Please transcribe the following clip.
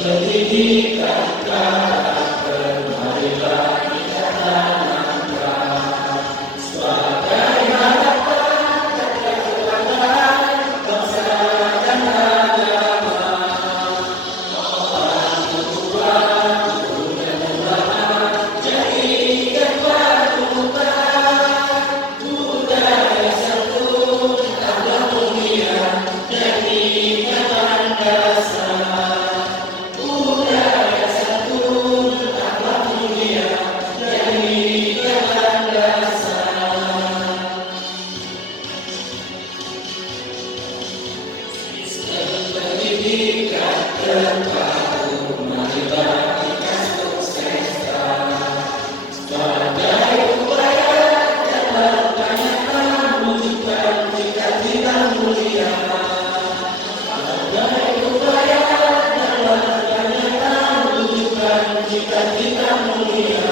Pendidikan karakter, marilah kita tanamkan sebagai harapan dan kekuatan bangsa dan agama. Orang tua, guru dan ulama, jadikan panutan. Budaya santun, akhlak mulia, jadikan landasan. Pendidikan terbaru, marilah kita sukseskan sebagai upaya dalam upayakan mewujudkan cita-cita mulia. Sebagai upaya dalam upayakan mewujudkan cita-cita mulia.